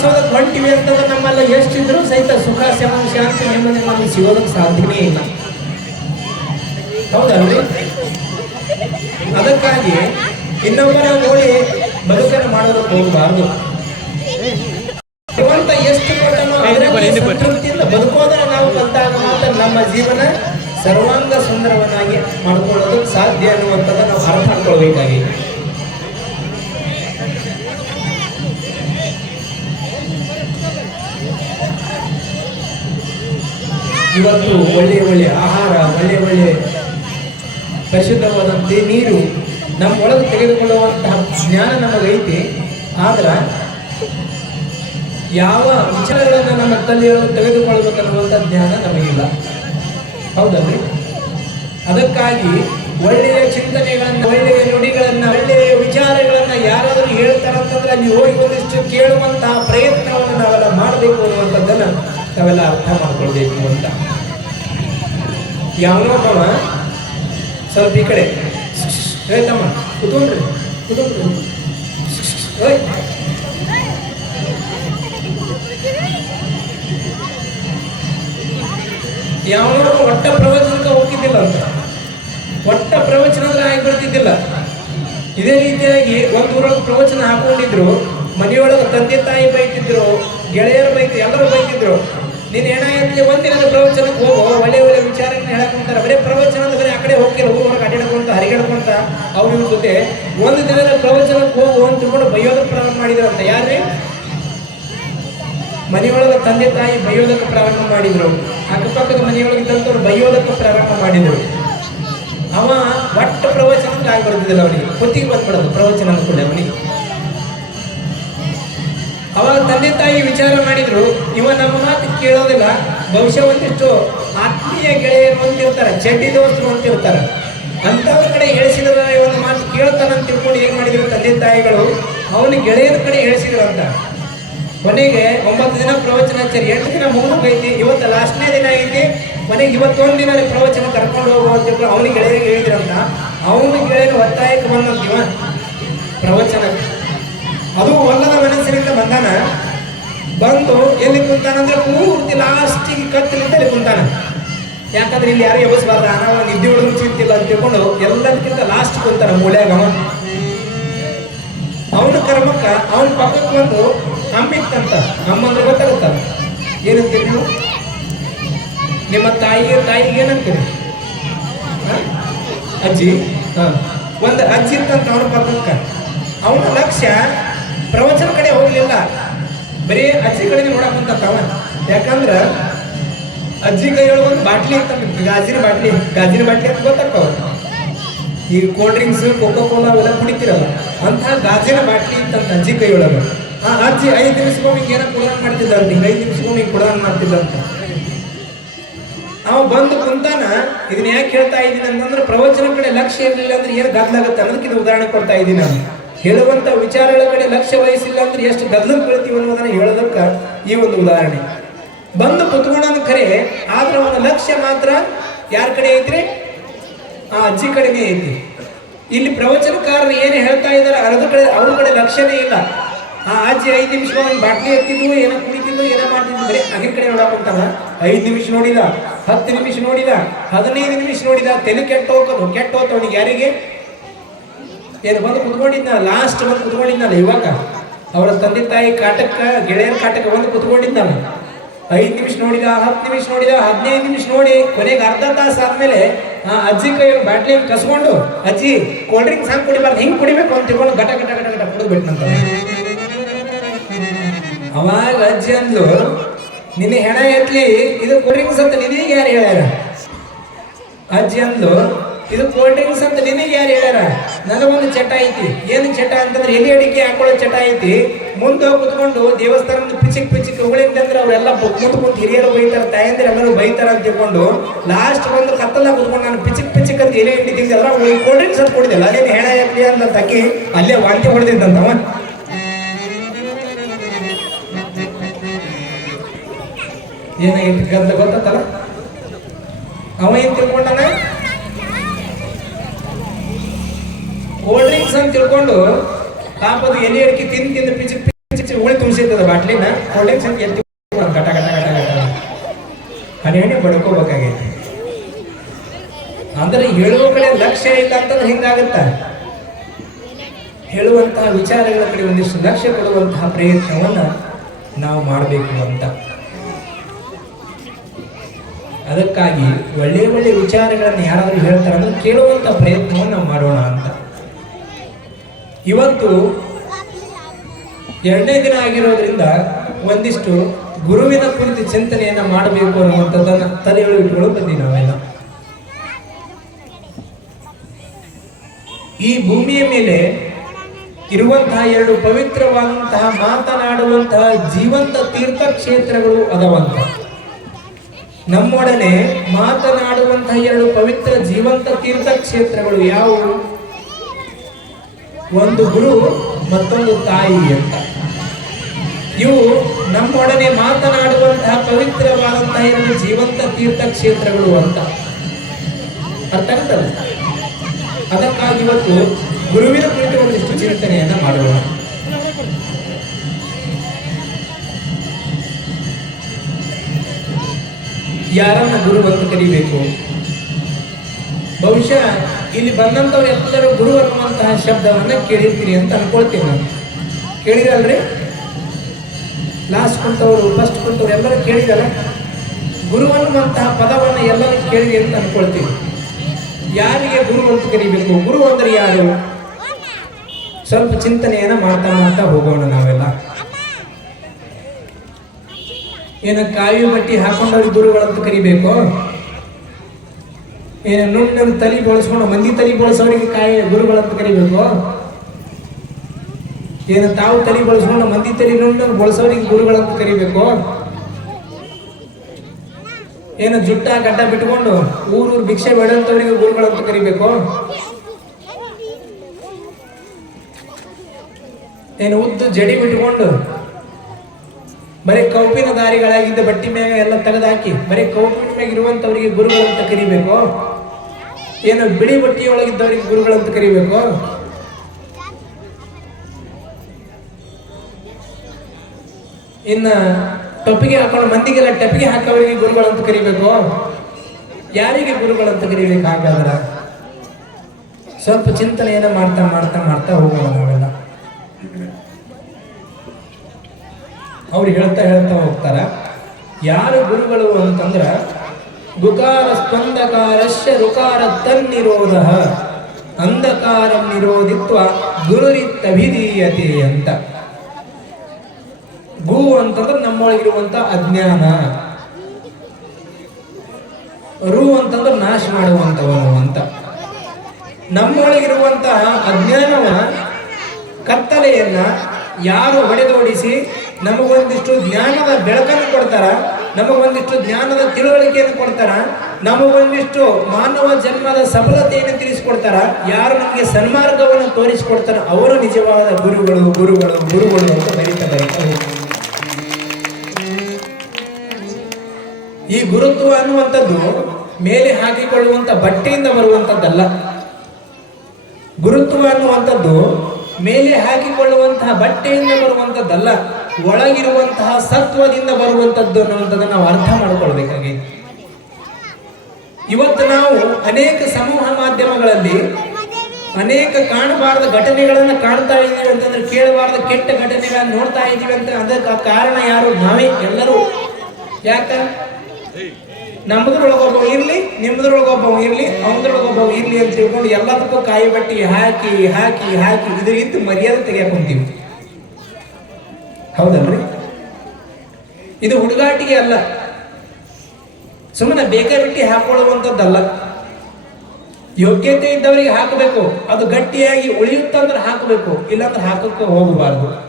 ಸಾಗಿಸೋದಕ್ಕೆ ಹೊಂಟಿವಿ ಅಂತಂದ್ರೆ ನಮ್ಮಲ್ಲ ಎಷ್ಟಿದ್ರು ಸಹಿತ ಸುಖ ಶಾಂತಿ ನೆಮ್ಮದಿ ನಮಗೆ ಸಿಗೋದಕ್ಕೆ ಸಾಧ್ಯನೇ ಇಲ್ಲ. ಹೌದಲ್ರಿ ಅದಕ್ಕಾಗಿ ಇನ್ನೊಬ್ಬರ ನೋಡಿ ಬದುಕನ್ನು ಮಾಡೋದಕ್ಕೆ ಹೋಗಬಾರ್ದು. ಇವತ್ತು ಒಳ್ಳೆ ಒಳ್ಳೆ ಆಹಾರ, ಒಳ್ಳೆ ಒಳ್ಳೆ ಪರಿಶುದ್ಧವಾದಂತೆ ನೀರು ನಮ್ಮ ಒಳಗೆ ತೆಗೆದುಕೊಳ್ಳುವಂತಹ ಜ್ಞಾನ ನಮಗೈತಿ. ಆದ್ರ ಯಾವ ವಿಚಾರಗಳನ್ನು ನಮ್ಮ ತಲೆಯೊಳಗೆ ತೆಗೆದುಕೊಳ್ಬೇಕನ್ನುವಂಥ ಜ್ಞಾನ ನಮಗಿಲ್ಲ. ಹೌದಲ್ರಿ? ಅದಕ್ಕಾಗಿ ಒಳ್ಳೆಯ ಚಿಂತನೆಗಳನ್ನ, ಒಳ್ಳೆಯ ನುಡಿಗಳನ್ನ, ಒಳ್ಳೆಯ ವಿಚಾರಗಳನ್ನ ಯಾರಾದರೂ ಹೇಳ್ತಾರಂತಂದ್ರೆ ಅಲ್ಲಿ ಹೋಗಿ ಒಂದಿಷ್ಟು ಕೇಳುವಂತಹ ಪ್ರಯತ್ನವನ್ನು ನಾವೆಲ್ಲ ಮಾಡಬೇಕು ಅನ್ನುವಂಥದ್ದನ್ನ ನಾವೆಲ್ಲ ಅರ್ಥ ಮಾಡ್ಕೊಳ್ಬೇಕು ಅಂತ. ಯಾವನೊಬ್ಬವ ಸ್ವಲ್ಪ ಈ ಕಡೆ. ತಮ್ಮ, ಕುತ್ಕೊಂಡ್ರಿ ಕುತ್ಕೊಂಡ್ರಿ. ಓಯ್. ಯಾವನೋ ಒಟ್ಟ ಪ್ರವಚನಕ್ಕೆ ಹೋಗಿದ್ದಿಲ್ಲ ಅಂತ. ಒಟ್ಟ ಪ್ರವಚನ ಅಂದ್ರೆ ಆಗಿ ಬರ್ತಿದ್ದಿಲ್ಲ. ಇದೇ ರೀತಿಯಾಗಿ ಒಂದು ಊರೊಳಗೆ ಪ್ರವಚನ ಹಾಕೊಂಡಿದ್ರು, ಮನೆಯೊಳಗೆ ತಂದೆ ತಾಯಿ ಬೈತಿದ್ರು, ಗೆಳೆಯರು ಬೈತಿ, ಎಲ್ಲರೂ ಬೈತಿದ್ರು. ನೀನ್ ಏನಾಯ್ತು? ಒಂದಿನದ ಪ್ರವಚನಕ್ಕೆ ಹೋಗೋ. ಒಳ್ಳೆ ಒಳ್ಳೆ ವಿಚಾರಗಳನ್ನ ಹೇಳಕ್ ಬರೀ ಪ್ರವಚನ ಅಂದ್ರೆ ಬರೀ ಆ ಕಡೆ ಹೋಗಿರೋ ಊರೊಳಗೆ ಅಡ್ಡಾಡ್ಕೊಂತ ಹರಿಗಾಡ್ಕೊಂತ ಅವ್ರ ಇವ್ರ ಜೊತೆ ಒಂದು ದಿನದ ಪ್ರವಚನಕ್ಕೆ ಹೋಗು ಅಂತ ತಿಳ್ಕೊಂಡು ಬೈಯೋದಕ್ಕೆ ಪ್ರಾರಂಭ ಮಾಡಿದ್ರು ಅಂತ ಯಾರ್ರಿ? ಮನೆಯೊಳಗೆ ತಂದೆ ತಾಯಿ ಬೈಯೋದಕ್ಕೆ ಪ್ರಾರಂಭ ಮಾಡಿದ್ರು. ಅಕ್ಕಪಕ್ಕದ ಮನೆಯೊಳಗೆ ಇದ್ದಂಥವ್ರು ಬೈಯೋದಕ್ಕೆ ಪ್ರಾರಂಭ ಮಾಡಿದ್ರು. ಅವ, ಒಟ್ಟು ಪ್ರವಚನಕ್ಕೆ ಆಗಿ ಬರ್ತಿದ್ದಿಲ್ಲ ಅವನಿಗೆ. ಕೊತ್ತಿಗೆ ಬಂದ್ಬಿಡೋದು ಪ್ರವಚನ ಅಂದ್ಕೊಂಡೆ ಅವನಿಗೆ. ಅವಾಗ ತಂದೆ ತಾಯಿ ವಿಚಾರ ಮಾಡಿದ್ರು, ಇವ ನಮ್ಮ ಮಾತು ಕೇಳೋದಿಲ್ಲ ಬಹುಶಃ ಒಂದಿಷ್ಟು ಆತ್ಮೀಯ ಗೆಳೆಯರು ಅಂತಿರ್ತಾರೆ ಚಡ್ಡಿ ದೋಸ್ತರು ಅಂತಿರ್ತಾರೆ. ಅಂಥವ್ರ ಕಡೆ ಹೇಳಿಸಿದ್ರ ಇವನ ಮಾತು ಕೇಳ್ತಾನ ಅಂತ ತಿಳ್ಕೊಂಡು ಏನ್ ಮಾಡಿದ್ರು ತಂದೆ ತಾಯಿಗಳು? ಅವನ ಗೆಳೆಯರ ಕಡೆ ಹೇಳಿಸಿದ್ರಂತ ಕೊನೆಗೆ ಒಂಬತ್ತು ದಿನ ಪ್ರವಚನ ಸರಿ ಎಂಟು ದಿನ ಮುಗಿದೈತಿ ಇವತ್ತು ಲಾಸ್ಟ್ನೇ ದಿನ ಐತಿ ಕೊನೆಗೆ ಇವತ್ತೊಂದು ದಿನ ಪ್ರವಚನ ಕರ್ಕೊಂಡು ಹೋಗುವ ಅಂತ ಅವನಿಗೆ ಗೆಳೆಯರಿಗೆ ಹೇಳಿದ್ರಂತ ಅವನ ಗೆಳೆಯರು ಒತ್ತಾಯಕ್ಕೆ ಬಂದಂತೀವ ಪ್ರವಚನ. ಅದು ಒಲ್ಲದ ಮನಸ್ಸಿನಿಂದ ಬಂದಾನ? ಬಂದು ಎಲ್ಲಿ ಕುಂತಾನಂದ್ರೆ ಪೂರ್ತಿ ಲಾಸ್ಟಿಗೆ ಕತ್ತಲಿಂದ ಅಲ್ಲಿ ಕುಂತಾನ. ಯಾಕಂದ್ರೆ ಇಲ್ಲಿ ಯಾರು ಎಬಸ್ಬಾರ್ದು ಅನಾವ ನಿದ್ದೆ ಹುಡುಗ ಚಿಂತಿಲ್ಲ ಅಂತ ತಿಳ್ಕೊಂಡು ಎಲ್ಲದಕ್ಕಿಂತ ಲಾಸ್ಟ್ ಕುಂತಾನ ಮೂಳ್ಯಾಗ ಅವ ಅವನ ಕರ್ಮಕ್ಕ ಅವನ ಪಕ್ಕಕ್ಕೆ ಬಂದು ಅಮ್ಮಿತ್ತಂತ ಅಮ್ಮಂದ್ರೆ ಗೊತ್ತಾಗುತ್ತ? ಏನಂತೀರಿ ನೀವು? ನಿಮ್ಮ ತಾಯಿಗೆ ತಾಯಿಗೆ ಏನಂತೀರಿ? ಅಜ್ಜಿ? ಒಂದು ಅಜ್ಜಿ ಇತ್ತಂತ ಅವನ ಪಕ್ಕಕ್ಕ. ಅವನ ಲಕ್ಷ್ಯ ಪ್ರವಚನ ಕಡೆ ಹೋಗಲಿಲ್ಲ. ಬರೀ ಅಜ್ಜಿ ಕಡೆ ನೋಡಕ್ ಕುಂತಂತ ಯಾಕಂದ್ರೆ ಅಜ್ಜಿ ಕೈಯೊಳಗೆ ಒಂದು ಬಾಟ್ಲಿ ಅಂತ ಗಾಜಿನ ಬಾಟ್ಲಿ. ಗಾಜಿನ ಬಾಟ್ಲಿ ಅಂತ ಗೊತ್ತಾಕ್ಕವ ಈ ಕೋಲ್ಡ್ ಡ್ರಿಂಕ್ಸ್ ಕೋಕೋ ಕೋಲಾ ಅವೆಲ್ಲ ಕುಡಿತಿರಲ್ಲ ಅಂತ ಗಾಜಿನ ಬಾಟ್ಲಿ ಇತ್ತಂತ ಅಜ್ಜಿ ಕೈಯೊಳಗ. ಆ ಅಜ್ಜಿ ಐದು ನಿಮಿಷಕ್ಕೊಮ್ಮೆ ಏನೋ ಕುಡನ್ ಮಾಡ್ತಿದ್ದ ಹಿಂಗೆ ಐದು ನಿಮಿಷಕ್ಕೊಮ್ಮೆ ಕೊಡೋನ್ ಮಾಡ್ತಿದ್ದ ಅಂತ. ನಾವು ಬಂದು ಕುಂತಾನ, ಇದನ್ನ ಯಾಕೆ ಹೇಳ್ತಾ ಇದ್ದೀನಿ ಅಂತಂದ್ರೆ ಪ್ರವಚನ ಕಡೆ ಲಕ್ಷ್ಯ ಇರಲಿಲ್ಲ ಅಂದ್ರೆ ಏನು ಗದ್ದಲಾಗುತ್ತೆ ಅನ್ನೋದಕ್ಕೆ ಇದು ಉದಾಹರಣೆ ಕೊಡ್ತಾ ಇದ್ದೀನಿ ನಾನು. ಹೇಳುವಂತ ವಿಚಾರಗಳ ಕಡೆ ಲಕ್ಷ್ಯ ವಹಿಸಿಲ್ಲ ಅಂದ್ರೆ ಎಷ್ಟು ಗದ್ದಲಕ್ಕೆ ಬೀಳ್ತೀವಿ ಅನ್ನೋದನ್ನ ಹೇಳೋದಕ್ಕೆ ಈ ಒಂದು ಉದಾಹರಣೆ. ಬಂದು ಕುತ್ಕೊಂಡನ ಖರೆ ಆದ್ರೆ ಅವನ ಲಕ್ಷ್ಯ ಮಾತ್ರ ಯಾರ ಕಡೆ ಐತ್ರಿ? ಆ ಅಜ್ಜಿ ಕಡೆನೇ ಐತಿ. ಇಲ್ಲಿ ಪ್ರವಚನಕಾರರು ಏನು ಹೇಳ್ತಾ ಇದ್ದಾರೆ? ಅದ್ರ ಕಡೆ, ಅವ್ರ ಕಡೆ ಲಕ್ಷ್ಯನೇ ಇಲ್ಲ. ಆ ಅಜ್ಜಿ ಐದು ನಿಮಿಷ ಒಂದು ಬಾಟ್ಲಿ ಎತ್ತಿದ್ವು, ಏನೋ ಕುಡಿತಿದ್ವು ಏನೋ ಮಾಡ್ತಿದ್ವು, ಬರೀ ಅಗಿನ ಕಡೆ ನೋಡಕ್ಕಂತಾನ ಐದು ನಿಮಿಷ ನೋಡಿದ, ಹತ್ತು ನಿಮಿಷ ನೋಡಿದ, ಹದಿನೈದು ನಿಮಿಷ ನೋಡಿದ, ತಲೆ ಕೆಟ್ಟ ಹೋಗೋದು ಕೆಟ್ಟ ಹೋಗ್ತ ಅವನಿಗೆ ಯಾರಿಗೆ? ಏನು ಬಂದು ಕುತ್ಕೊಂಡಿದ್ನ? ಲಾಸ್ಟ್ ಬಂದು ಕುತ್ಕೊಂಡಿದ್ನಲ್ಲ ಇವಾಗ? ಅವರ ತಂದೆ ತಾಯಿ ಕಾಟಕ್ಕ, ಗೆಳೆಯರ ಕಾಟಕ್ಕೆ ಬಂದು ಕುತ್ಕೊಂಡಿದ್ದಾನೆ ಐದು ನಿಮಿಷ ನೋಡಿದ, ಹತ್ತು ನಿಮಿಷ ನೋಡಿದ, ಹದಿನೈದು ನಿಮಿಷ ನೋಡಿ ಕೊನೆಗೆ ಅರ್ಧ ತಾಸು ಆದ್ಮೇಲೆ ಆ ಅಜ್ಜಿ ಕೈಯಲ್ಲಿ ಬ್ಯಾಟ್ಲಿ ಕಸ್ಕೊಂಡು, ಅಜ್ಜಿ ಕೋಲ್ಡ್ ಡ್ರಿಂಕ್ಸ್ ಹಂಗೆ ಕುಡಿಬಾರ್ದು, ಹಿಂಗೆ ಕುಡಿಬೇಕು? ಅಂತ ತಿಳ್ಕೊಂಡು ಗಟ ಗಟ ಗಟ ಗಟ ಕುಡಿದ್ಬಿಟ್ಟು ಬಿಟ್ನಂತ. ಅವಾಗ ಅಜ್ಜಿ ಅಂದ್ಲು, ನಿನ್ನ ಹೆಣ ಎತ್ಲಿ, ಇದು ಕೋಲ್ಡ್ ಡ್ರಿಂಕ್ಸ್ ಅಂತ ನಿನಗೆ ಯಾರು ಹೇಳ್ಯಾರ? ಅಜ್ಜಿ ಅಂದ್ಲು ಇದು ಕೋಲ್ಡ್ ಅಂತ ನಿನಗೆ ಯಾರು ಹೇಳ್ಯಾರ? ನನಗೊಂದು ಚಟ ಐತಿ. ಏನು ಚಟ ಅಂತಂದ್ರೆ ಎಲೆ ಅಡಿಕೆ ಹಾಕೊಳ್ಳೋ ಚಟ ಐತಿ. ಮುಂದೆ ಕುತ್ಕೊಂಡು ದೇವಸ್ಥಾನದ ಪಿಚಿಕ್ ಪಿಚಿಕ್ ಅಂದ್ರೆ ಅವರೆಲ್ಲ ಮುಂದೆ ಹಿರಿಯರು ಬೈತಾರ, ತಾಯಂದ್ರೆ ಎಲ್ಲರೂ ಬೈತಾರ ಅಂತ ತಿಳ್ಕೊಂಡು ಲಾಸ್ಟ್ ಬಂದು ಕತ್ತಲ್ಲ ಕುತ್ಕೊಂಡು ನಾನು ಪಿಚಿಕ್ ಪಿಚಿಕ್ ಅಂತ ಎಲೆ ಅಂದ್ರೆ ಎಲ್ಲರೂ ಕೋಲ್ಡ್ ಡ್ರಿಂಕ್ಸ್ ಅಂತ ಕುಡಿದಿಲ್ಲ. ಅದೇನು ಹೆಣ ಅಂತ ತಕ್ಕಿ ಅಲ್ಲೇ ವಾಂತಿ ಹೊಡೆದಿದ್ದಂತವ ಏನಾಗಿತ್ತು ಗದ್ದ ಗೊತ್ತಲ್ಲ ಅವ ಏನ್ ತಿಳ್ಕೊಂಡಾನ? ಕೋಲ್ಡ್ ಡ್ರಿಂಕ್ಸ್ ಅಂತ ತಿಳ್ಕೊಂಡು ಪಾಪದ ಎಲೆ ಅಡಿಕೆ ತಿಂದು ತಿಂದು ಪಿಚಿ ಪಿಚಿ ಉಳಿ ತುಂಬಿಸಿರ್ತದ ಬಾಟ್ಲಿನ. ಕೋಲ್ಡ್ ಡ್ರಿಂಕ್ಸ್ ಅಂತ ಎಲ್ಲಿ ಗಟ ಗಟ ಗಟ ಗಟ ಹಣೆಹಣೆ ಬಡ್ಕೋಬೇಕಾಗೈತೆ ಅಂದ್ರೆ ಹೇಳುವ ಕಡೆ ಲಕ್ಷ್ಯ ಇಲ್ಲ ಅಂತಂದ್ರೆ ಹಿಂಗಾಗತ್ತ? ಹೇಳುವಂತಹ ವಿಚಾರಗಳ ಕಡೆ ಒಂದಿಷ್ಟು ಲಕ್ಷ್ಯ ಕೊಡುವಂತಹ ಪ್ರಯತ್ನವನ್ನ ನಾವು ಮಾಡಬೇಕು ಅಂತ. ಅದಕ್ಕಾಗಿ ಒಳ್ಳೆ ಒಳ್ಳೆ ವಿಚಾರಗಳನ್ನು ಯಾರಾದರೂ ಹೇಳ್ತಾರೆ ಅಂದ್ರೆ ಕೇಳುವಂತ ಪ್ರಯತ್ನವನ್ನು ನಾವು ಮಾಡೋಣ ಅಂತ. ಇವತ್ತು ಎರಡನೇ ದಿನ ಆಗಿರೋದ್ರಿಂದ ಒಂದಿಷ್ಟು ಗುರುವಿನ ಕುರಿತು ಚಿಂತನೆಯನ್ನ ಮಾಡಬೇಕು ಅನ್ನುವಂಥದ್ದನ್ನ ತಲೆಯೊಳಗೆ ಇಟ್ಕೊಂಡು ಬಂದಿ ನಾವೆಲ್ಲ. ಈ ಭೂಮಿಯ ಮೇಲೆ ಇರುವಂತಹ ಎರಡು ಪವಿತ್ರವಾದಂತಹ ಮಾತನಾಡುವಂತಹ ಜೀವಂತ ತೀರ್ಥಕ್ಷೇತ್ರಗಳು ಅದವಂತ. ನಮ್ಮೊಡನೆ ಮಾತನಾಡುವಂತಹ ಎರಡು ಪವಿತ್ರ ಜೀವಂತ ತೀರ್ಥಕ್ಷೇತ್ರಗಳು ಯಾವುವು? ಒಂದು ಗುರು, ಮತ್ತೊಂದು ತಾಯಿ ಅಂತ. ಇವು ನಮ್ಮೊಡನೆ ಮಾತನಾಡುವಂತಹ ಪವಿತ್ರವಾದಂತಹ ಎರಡು ಜೀವಂತ ತೀರ್ಥಕ್ಷೇತ್ರಗಳು ಅಂತ. ಅರ್ಥ ಆಗ್ತಲ್ಲ ಅದಕ್ಕಾಗಿ ಇವತ್ತು ಗುರುವಿನ ಕುರಿತು ಒಂದಿಷ್ಟು ಚಿಂತನೆಯನ್ನ ಮಾಡೋಣ. ಯಾರನ್ನ ಗುರು ಅಂತ ಕರಿಬೇಕು ಬಹುಶಃ ಇಲ್ಲಿ ಬಂದಂಥವ್ರು ಎಲ್ಲರೂ ಗುರು ಅನ್ನುವಂತಹ ಶಬ್ದವನ್ನು ಕೇಳಿರ್ತೀರಿ ಅಂತ ಅನ್ಕೊಳ್ತೀನಿ ನಾನು. ಕೇಳಿರಲ್ರಿ? ಲಾಸ್ಟ್ ಕುಂತವರು ಫಸ್ಟ್ ಕುಂತವ್ರು ಎಲ್ಲರೂ ಕೇಳಿದಾರೆ ಗುರು ಅನ್ನುವಂತಹ ಪದವನ್ನು ಎಲ್ಲರೂ ಕೇಳಿರಿ ಅಂತ ಅನ್ಕೊಳ್ತೀನಿ. ಯಾರಿಗೆ ಗುರು ಅಂತ ಕರಿಬೇಕು? ಗುರು ಅಂದ್ರೆ ಯಾರು? ಸ್ವಲ್ಪ ಚಿಂತನೆಯನ್ನ ಮಾಡ್ತಾ ಮಾಡ್ತಾ ಹೋಗೋಣ ನಾವೆಲ್ಲ. ಏನು ಕಾವಿ ಬಟ್ಟಿ ಹಾಕೊಂಡವ್ರಿಗೆ ಗುರುಗಳಂತ ಕರಿಬೇಕು? ಏನು ನುಣ್ಣನ ತಲೆ ಬಳಸ್ಕೊಂಡು ಮಂದಿ ತಲೆ ಬಳಸೋರಿಗೆ ಕಾಯಿ ಗುರುಗಳಂತ ಕರಿಬೇಕು? ಏನು ತಾವು ತಲೆ ಬಳಸ್ಕೊಂಡು ಮಂದಿ ತಲೆ ನುಣ್ಣ ಬಳಸೋರಿಗೆ ಗುರುಗಳಂತ ಕರಿಬೇಕು? ಏನು ಜುಟ್ಟ ಗಡ್ಡ ಬಿಟ್ಕೊಂಡು ಊರೂರು ಭಿಕ್ಷೆ ಬೇಡಂತವರಿಗೆ ಗುರುಗಳಂತ ಕರಿಬೇಕು? ಏನು ಉದ್ದು ಜಡಿ ಬಿಟ್ಕೊಂಡು ಬರೀ ಕೌಪಿನ ದಾರಿಗಳಾಗಿದ್ದ ಬಟ್ಟಿ ಮ್ಯಾಗ ಎಲ್ಲ ತೆಗೆದಾಕಿ, ಬರೀ ಕೌಪಿನ ಮ್ಯಾಗ ಇರುವಂತವರಿಗೆ ಗುರುಗಳಂತ ಕರಿಬೇಕು? ಏನು ಬಿಳಿ ಬಟ್ಟಿಯೊಳಗಿದ್ದವರಿಗೆ ಗುರುಗಳಂತ ಕರಿಬೇಕು? ಇನ್ನ ಟೊಪ್ಪಿಗೆ ಹಾಕೊಂಡು ಮಂದಿಗೆಲ್ಲ ಟೆಪ್ಪಿಗೆ ಹಾಕೋರಿಗೆ ಗುರುಗಳಂತ ಕರಿಬೇಕು? ಯಾರಿಗೆ ಗುರುಗಳಂತ ಕರಿಬೇಕು ಹಾಗಾದ್ರ? ಸ್ವಲ್ಪ ಚಿಂತನೆಯನ್ನ ಮಾಡ್ತಾ ಮಾಡ್ತಾ ಮಾಡ್ತಾ ಹೋಗೋಣ ನಾವೆಲ್ಲ ಅವ್ರು ಹೇಳ್ತಾ ಹೇಳ್ತಾ ಹೋಗ್ತಾರ. ಯಾರು ಗುರುಗಳು ಅಂತಂದ್ರ ಗುಕಾರ ಸ್ಪಂದಕಾರಶ ರುಕಾರ ತನ್ನಿರೋಧ ಅಂಧಕಾರ ನಿರೋಧಿತ್ವ ಗುರುರಿತ್ತಭಿಧೀಯತೆ ಅಂತ. ಗು ಅಂತಂದ್ರೆ ನಮ್ಮೊಳಗಿರುವಂತ ಅಜ್ಞಾನ. ರು ಅಂತಂದ್ರೆ ನಾಶ ಮಾಡುವಂತವನು ಅಂತ. ನಮ್ಮೊಳಗಿರುವಂತಹ ಅಜ್ಞಾನವ ಕತ್ತಲೆಯನ್ನ ಯಾರು ಹೊಡೆದೋಡಿಸಿ ನಮಗೊಂದಿಷ್ಟು ಜ್ಞಾನದ ಬೆಳಕನ್ನು ಕೊಡ್ತಾರ, ನಮಗೊಂದಿಷ್ಟು ಜ್ಞಾನದ ತಿಳುವಳಿಕೆಯನ್ನು ಕೊಡ್ತಾರ, ನಮಗೊಂದಿಷ್ಟು ಮಾನವ ಜನ್ಮದ ಸಫಲತೆಯನ್ನು ತಿಳಿಸಿಕೊಡ್ತಾರ, ಯಾರು ನಮಗೆ ಸನ್ಮಾರ್ಗವನ್ನು ತೋರಿಸಿಕೊಡ್ತಾರ ಅವರು ನಿಜವಾದ ಗುರುಗಳು ಗುರುಗಳು ಗುರುಗಳು ಅಂತ ಬರೀತಾ ಈ ಗುರುತ್ವ ಅನ್ನುವಂಥದ್ದು ಮೇಲೆ ಹಾಕಿಕೊಳ್ಳುವಂಥ ಬಟ್ಟೆಯಿಂದ ಬರುವಂಥದ್ದಲ್ಲ. ಗುರುತ್ವ ಅನ್ನುವಂಥದ್ದು ಮೇಲೆ ಹಾಕಿಕೊಳ್ಳುವಂತಹ ಬಟ್ಟೆಯಿಂದ ಬರುವಂಥದ್ದಲ್ಲ. ಒಳಗಿರುವಂತಹ ಸತ್ವದಿಂದ ಬರುವಂಥದ್ದು ಅನ್ನುವಂಥದ್ದನ್ನು ನಾವು ಅರ್ಥ ಮಾಡಿಕೊಳ್ಬೇಕಾಗಿ. ಇವತ್ತು ನಾವು ಅನೇಕ ಸಮೂಹ ಮಾಧ್ಯಮಗಳಲ್ಲಿ ಅನೇಕ ಕಾಣಬಾರದ ಘಟನೆಗಳನ್ನು ಕಾಣ್ತಾ ಇದ್ದೀವಿ ಅಂತಂದ್ರೆ ಕೇಳಬಾರದ ಕೆಟ್ಟ ಘಟನೆಗಳನ್ನು ನೋಡ್ತಾ ಇದ್ದೀವಿ ಅಂತ ಅದಕ್ಕೆ ಕಾರಣ ಯಾರು? ನಾವೇ ಎಲ್ಲರೂ. ಯಾಕ? ನಮ್ಮದ್ರೊಳಗೊಬ್ಬ ಇರ್ಲಿ ನಿಮ್ಮದ್ರೊಳಗೊಬ್ಬ ಇರ್ಲಿ ಅವನದ್ರೊಳಗೊಬ್ಬ ಇರ್ಲಿ ಅಂತ ತಿಳ್ಕೊಂಡು ಎಲ್ಲದಕ್ಕೂ ಕಾಯಿ ಬಟ್ಟಿ ಹಾಕಿ ಹಾಕಿ ಹಾಕಿ ಇದರಿಂದ ಮರ್ಯಾದೆ ತೆಗಿಯಾಕೊಂತೀವಿ ಹೌದಲ್ರಿ? ಇದು ಹುಡುಗಾಟಿಗೆ ಅಲ್ಲ. ಸುಮ್ಮನೆ ಬೇಕೇ ಬಿಟ್ಟಿ ಹಾಕೊಳ್ಳುವಂಥದ್ದಲ್ಲ. ಯೋಗ್ಯತೆ ಇದ್ದವರಿಗೆ ಹಾಕಬೇಕು. ಅದು ಗಟ್ಟಿಯಾಗಿ ಉಳಿಯುತ್ತಂದ್ರೆ ಹಾಕಬೇಕು. ಇಲ್ಲಾಂದ್ರೆ ಹಾಕಕ್ಕೆ ಹೋಗಬಾರ್ದು.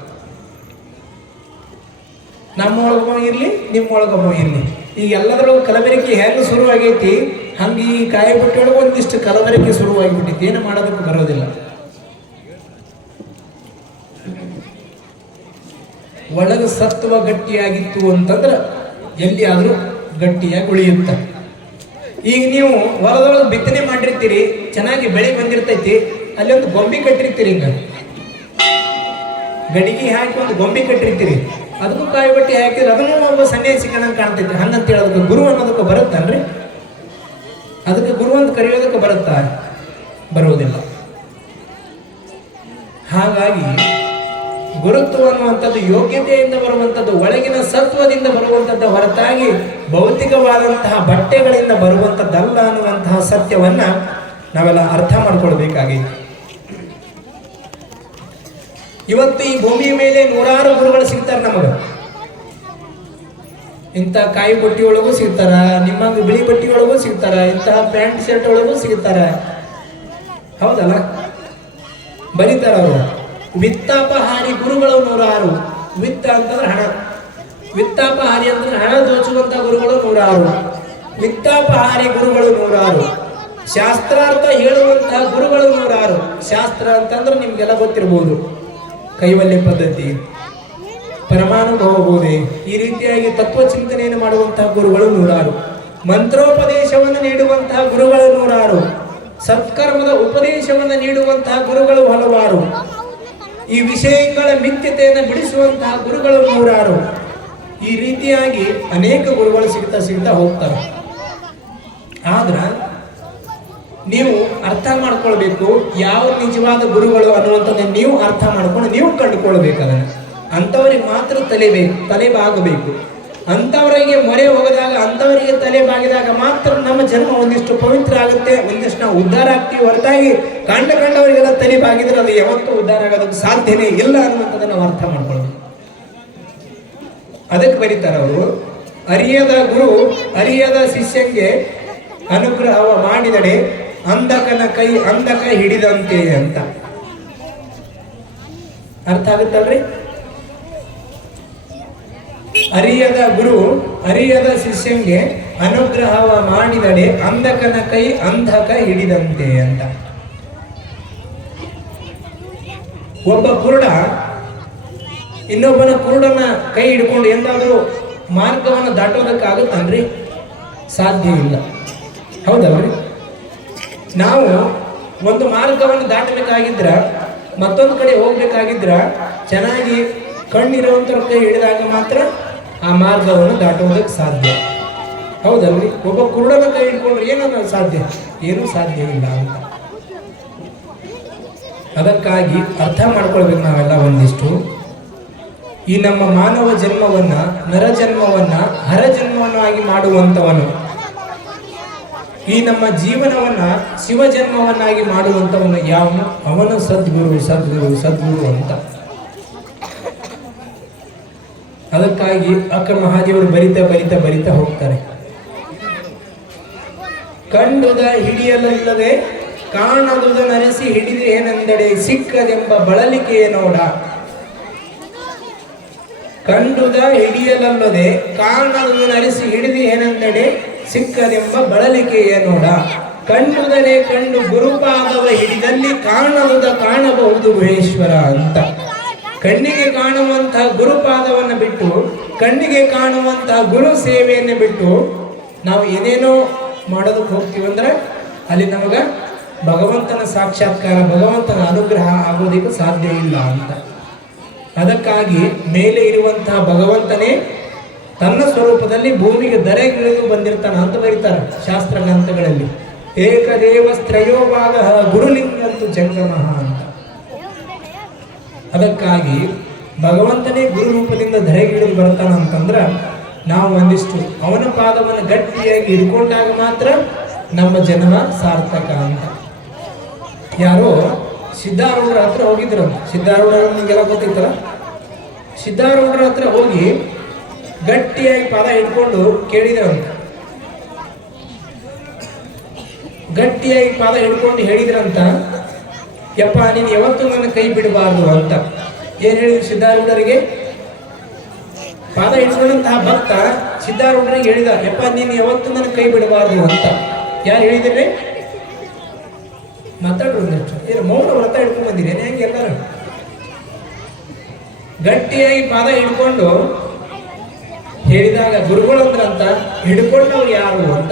ನಮ್ಮ ಇರಲಿ ಇರ್ಲಿ ನಿಮ್ಮ ಒಳಗೊಬ್ಬ ಇರ್ಲಿ. ಈಗ ಎಲ್ಲದರೊಳಗೂ ಕಲಬೆರಕೆ ಹೆಂಗೆ ಶುರುವಾಗೈತಿ? ಹಂಗೆ ಈ ಕಾಯಿ ಒಂದಿಷ್ಟು ಕಲಬೆರಕೆ ಶುರುವಾಗಿಬಿಟ್ಟಿತ್ತು. ಏನು ಮಾಡೋದಕ್ಕೆ ಬರೋದಿಲ್ಲ. ಒಳಗ ಸತ್ವ ಗಟ್ಟಿಯಾಗಿತ್ತು ಅಂತಂದ್ರೆ ಎಲ್ಲಿಯಾದ್ರೂ ಗಟ್ಟಿಯಾಗಿ ಉಳಿಯುತ್ತ. ಈಗ ನೀವು ಹೊಲದೊಳಗೆ ಬಿತ್ತನೆ ಮಾಡಿರ್ತೀರಿ, ಚೆನ್ನಾಗಿ ಬೆಳೆ ಬಂದಿರ್ತೈತಿ ಅಲ್ಲಿ ಒಂದು ಗೊಂಬೆ ಕಟ್ಟಿರ್ತೀರಿ ಹಿಂಗ ಗಡಿಗೆ ಹಾಕಿ ಒಂದು ಗೊಂಬೆ ಕಟ್ಟಿರ್ತೀರಿ, ಅದಕ್ಕೂ ಕಾಯಿ ಬಟ್ಟಿ ಹಾಕಿದ್ರೆ ಅದನ್ನು ಒಬ್ಬ ಸನ್ಯಾಸಿ ಕಣಂಗೆ ಕಾಣ್ತೈತಿ ಹಂಗಂತ ಹೇಳೋದಕ್ಕೆ ಗುರು ಅನ್ನೋದಕ್ಕೆ ಬರುತ್ತಲ್ರಿ ಅದಕ್ಕೆ ಗುರು ಅಂತ ಕರೆಯೋದಕ್ಕೆ ಬರುತ್ತಾ? ಬರುವುದಿಲ್ಲ. ಹಾಗಾಗಿ ಗುರುತ್ವ ಅನ್ನುವಂಥದ್ದು ಯೋಗ್ಯತೆಯಿಂದ ಬರುವಂಥದ್ದು, ಒಳಗಿನ ಸತ್ವದಿಂದ ಬರುವಂಥದ್ದು ಹೊರತಾಗಿ ಭೌತಿಕವಾದಂತಹ ಬಟ್ಟೆಗಳಿಂದ ಬರುವಂಥದ್ದಲ್ಲ ಅನ್ನುವಂತಹ ಸತ್ಯವನ್ನ ನಾವೆಲ್ಲ ಅರ್ಥ ಮಾಡ್ಕೊಳ್ಬೇಕಾಗಿದೆ ಇವತ್ತು ಈ ಭೂಮಿಯ ಮೇಲೆ ನೂರಾರು ಗುರುಗಳು ಸಿಗ್ತಾರೆ ನಮಗೆ. ಇಂಥ ಕಾಯಿ ಬಟ್ಟಿ ಒಳಗೂ ಸಿಗ್ತಾರ, ನಿಮ್ಮ ಬಿಳಿ ಬಟ್ಟಿ ಒಳಗೂ ಸಿಗ್ತಾರ ಇಂತಹ ಪ್ಯಾಂಟ್ ಶರ್ಟ್ ಒಳಗೂ ಸಿಗ್ತಾರ. ಹೌದಲ್ಲ? ಬರೀತಾರ ಅವರು. ವಿತ್ತಾಪಹಾರಿ ಗುರುಗಳು ನೂರಾರು. ವಿತ್ತ ಅಂತಂದ್ರೆ ಹಣ. ವಿತ್ತಾಪಹಾರಿ ಅಂತಂದ್ರೆ ಹಣ ದೋಚುವಂತ ಗುರುಗಳು ನೂರಾರು. ವಿತ್ತಾಪಹಾರಿ ಗುರುಗಳು ನೂರಾರು. ಶಾಸ್ತ್ರಾರ್ಥ ಹೇಳುವಂತಹ ಗುರುಗಳು ನೂರಾರು. ಶಾಸ್ತ್ರ ಅಂತಂದ್ರೆ ನಿಮ್ಗೆಲ್ಲ ಗೊತ್ತಿರ್ಬೋದು. ಕೈವಲ್ಯ ಪದ್ಧತಿ. ಪರಮಾನುಭವ ಬೋಧೆ ಈ ರೀತಿಯಾಗಿ ತತ್ವ ಚಿಂತನೆಯನ್ನು ಮಾಡುವಂತಹ ಗುರುಗಳು ನೂರಾರು. ಮಂತ್ರೋಪದೇಶವನ್ನು ನೀಡುವಂತಹ ಗುರುಗಳು ನೂರಾರು. ಸತ್ಕರ್ಮದ ಉಪದೇಶವನ್ನು ನೀಡುವಂತಹ ಗುರುಗಳು ಹಲವಾರು. ಈ ವಿಷಯಗಳ ಮಿಥ್ಯತೆಯನ್ನು ಬಿಡಿಸುವಂತಹ ಗುರುಗಳು ನೂರಾರು. ಈ ರೀತಿಯಾಗಿ ಅನೇಕ ಗುರುಗಳು ಸಿಗ್ತಾ ಸಿಗ್ತಾ ಹೋಗ್ತಾರೆ. ಆದ್ರ, ನೀವು ಅರ್ಥ ಮಾಡ್ಕೊಳ್ಬೇಕು ಯಾವ ನಿಜವಾದ ಗುರುಗಳು ಅನ್ನುವಂಥದ್ದು ನೀವು ಅರ್ಥ ಮಾಡ್ಕೊಂಡು ನೀವು ಕಂಡುಕೊಳ್ಬೇಕು ಅದನ್ನು. ಅಂಥವ್ರಿಗೆ ಮಾತ್ರ ತಲೆ ಬಾಗಬೇಕು ಅಂಥವರಿಗೆ ಮೊರೆ ಹೋಗದಾಗ ಅಂಥವರಿಗೆ ತಲೆ ಬಾಗಿದಾಗ ಮಾತ್ರ ನಮ್ಮ ಜನ್ಮ ಒಂದಿಷ್ಟು ಪವಿತ್ರ ಆಗುತ್ತೆ, ಒಂದಿಷ್ಟು ನಾವು ಉದ್ಧಾರ ಆಗ್ತೀವಿ. ಹೊರತಾಗಿ ಕಂಡ ಕಂಡವರಿಗೆಲ್ಲ ತಲೆ ಬಾಗಿದ್ರೆ ಅದು ಯಾವತ್ತೂ ಉದ್ಧಾರ ಆಗೋದಕ್ಕೆ ಸಾಧ್ಯನೇ ಇಲ್ಲ ಅನ್ನುವಂಥದ್ದನ್ನು ನಾವು ಅರ್ಥ ಮಾಡ್ಕೊಳ್ಬೇಕು. ಅದಕ್ಕೆ ಬರೀತಾರೆ ಅವರು, ಅರಿಯದ ಗುರು, ಅರಿಯದ ಶಿಷ್ಯಂಗೆ ಅನುಗ್ರಹ ಮಾಡಿದಡೆ, ಅಂಧಕನ ಕೈ ಅಂಧಕ ಹಿಡಿದಂತೆ ಅಂತ. ಅರ್ಥ ಆಗುತ್ತಲ್ರಿ? ಅರಿಯದ ಗುರು ಅರಿಯದ ಶಿಷ್ಯಂಗೆ ಅನುಗ್ರಹವ ಮಾಡಿದಡೆ ಅಂಧಕನ ಕೈ ಅಂಧಕ ಹಿಡಿದಂತೆ ಅಂತ. ಒಬ್ಬ ಕುರುಡ, ಇನ್ನೊಬ್ಬನ ಕುರುಡನ ಕೈ ಹಿಡ್ಕೊಂಡು ಎಂದಾದರೂ ಮಾರ್ಗವನ್ನು ದಾಟೋದಕ್ಕಾಗುತ್ತನ್ರಿ? ಸಾಧ್ಯ ಇಲ್ಲ. ಹೌದಲ್ರಿ? ನಾವು ಒಂದು ಮಾರ್ಗವನ್ನು ದಾಟಬೇಕಾಗಿದ್ರ, ಮತ್ತೊಂದು ಕಡೆ ಹೋಗ್ಬೇಕಾಗಿದ್ರ, ಚೆನ್ನಾಗಿ ಕಣ್ಣಿರುವಂಥ ಕೈ ಹಿಡಿದಾಗ ಮಾತ್ರ ಆ ಮಾರ್ಗವನ್ನು ದಾಟುವುದಕ್ಕೆ ಸಾಧ್ಯ. ಹೌದಲ್ರಿ? ಒಬ್ಬ ಕುರುಡನ ಕೈ ಹಿಡ್ಕೊಂಡ್ರೆ ಏನನ್ನ ಸಾಧ್ಯ? ಏನೂ ಸಾಧ್ಯ ಇಲ್ಲ ಅಂತ. ಅದಕ್ಕಾಗಿ ಅರ್ಥ ಮಾಡ್ಕೊಳ್ಬೇಕು ನಾವೆಲ್ಲ ಒಂದಿಷ್ಟು. ಈ ನಮ್ಮ ಮಾನವ ಜನ್ಮವನ್ನ, ನರ ಜನ್ಮವನ್ನ, ಹರ ಜನ್ಮವನ್ನಾಗಿ ಮಾಡುವಂತವನು ಈ ನಮ್ಮ ಜೀವನವನ್ನ, ಶಿವ ಜನ್ಮವನ್ನಾಗಿ ಮಾಡುವಂತವನು ಯಾವನು? ಅವನು ಸದ್ಗುರು ಸದ್ಗುರು ಸದ್ಗುರು ಅಂತ. ಅದಕ್ಕಾಗಿ ಅಕ್ಕ ಮಹಾದೇವರು ಬರಿತಾ ಬರಿತಾ ಬರಿತಾ ಹೋಗ್ತಾರೆ. ಕಂಡುದ ಹಿಡಿಯಲಲ್ಲದೆ ಕಾಣದುದ ನರೆಸಿ ಹಿಡಿದು ಏನೆಂದಡೆ ಸಿಕ್ಕದೆಂಬ ಬಳಲಿಕೆಯ ನೋಡ. ಕಂಡುದ ಹಿಡಿಯಲಲ್ಲದೆ ಕಾಣದುದ ನರೆಸಿ ಹಿಡಿದು ಏನೆಂದಡೆ ಸಿಕ್ಕದೆಂಬ ಬಳಲಿಕೆಯ ನೋಡ. ಕಂಡುದನೆ ಕಂಡು ಗುರುಪಾದವ ಹಿಡಿದಲ್ಲಿ ಕಾಣದುದ ಕಾಣಬಹುದು ಮಹೇಶ್ವರ ಅಂತ. ಕಣ್ಣಿಗೆ ಕಾಣುವಂತಹ ಗುರುಪಾದವನ್ನು ಬಿಟ್ಟು, ಕಣ್ಣಿಗೆ ಕಾಣುವಂತಹ ಗುರು ಸೇವೆಯನ್ನು ಬಿಟ್ಟು ನಾವು ಏನೇನೋ ಮಾಡೋದಕ್ಕೆ ಹೋಗ್ತೀವಿ ಅಲ್ಲಿ ನಮಗೆ ಭಗವಂತನ ಸಾಕ್ಷಾತ್ಕಾರ, ಭಗವಂತನ ಅನುಗ್ರಹ ಆಗೋದಕ್ಕೆ ಸಾಧ್ಯ ಇಲ್ಲ ಅಂತ. ಅದಕ್ಕಾಗಿ ಮೇಲೆ ಇರುವಂತಹ ಭಗವಂತನೇ ತನ್ನ ಸ್ವರೂಪದಲ್ಲಿ ಭೂಮಿಗೆ ದರೆಗಿಳಿದು ಬಂದಿರ್ತಾನ ಅಂತ ಬರೀತಾರೆ ಶಾಸ್ತ್ರ ಗ್ರಂಥಗಳಲ್ಲಿ. ಏಕದೇವ ತ್ರಯೋಭಾಗ ಗುರುಲಿಂಗಂತು ಜಂಗಮಃ ಅದಕ್ಕಾಗಿ ಭಗವಂತನೇ ಗುರು ರೂಪದಿಂದ ಧರೆಗಿಳಿದು ಬರ್ತಾನ ಅಂತಂದ್ರ ನಾವು ಒಂದಿಷ್ಟು ಅವನ ಪಾದವನ್ನು ಗಟ್ಟಿಯಾಗಿ ಹಿಡ್ಕೊಂಡಾಗ ಮಾತ್ರ ನಮ್ಮ ಜನ್ಮ ಸಾರ್ಥಕ ಅಂತ. ಯಾರೋ ಸಿದ್ಧಾರೂಢರ ಹತ್ರ ಹೋಗಿದ್ರು ಸಿದ್ಧಾರೂಢರ ನಿಮಗೆಲ್ಲ ಗೊತ್ತಿತ್ತಲ್ಲ? ಸಿದ್ಧಾರೂಢರ ಹತ್ರ ಹೋಗಿ ಗಟ್ಟಿಯಾಗಿ ಪಾದ ಹಿಡ್ಕೊಂಡು ಕೇಳಿದ್ರಂತ. ಗಟ್ಟಿಯಾಗಿ ಪಾದ ಹಿಡ್ಕೊಂಡು ಹೇಳಿದ್ರಂತ ಯಪ್ಪ, ನೀನು ಯಾವತ್ತೂ ನನ್ನ ಕೈ ಬಿಡಬಾರ್ದು ಅಂತ. ಏನ್ ಹೇಳಿದ್ರು ಸಿದ್ಧಾರೂಢರಿಗೆ? ಪಾದ ಹಿಡಿಸಿದಂತಹ ಭಕ್ತ ಸಿದ್ಧಾರೂಢರಿಗೆ ಹೇಳಿದ, ಯಪ್ಪ, ನೀನು ಯಾವತ್ತೂ ನನ್ನ ಕೈ ಬಿಡಬಾರ್ದು ಅಂತ. ಯಾರು ಹೇಳಿದ್ರಿ? ಮಾತಾಡ್ರು ಏನು, ಮೌನ ವ್ರತ ಹಿಡ್ಕೊಂಡ್ ಬಂದಿರಿ? ಹೆಂಗೆ ಎಲ್ಲರೂ? ಗಟ್ಟಿಯಾಗಿ ಪಾದ ಹಿಡ್ಕೊಂಡು ಹೇಳಿದಾಗ ಗುರುಗಳು ಅಂದ್ರಂತ ಹಿಡ್ಕೊಂಡವ್ರು ಯಾರು ಅಂತ.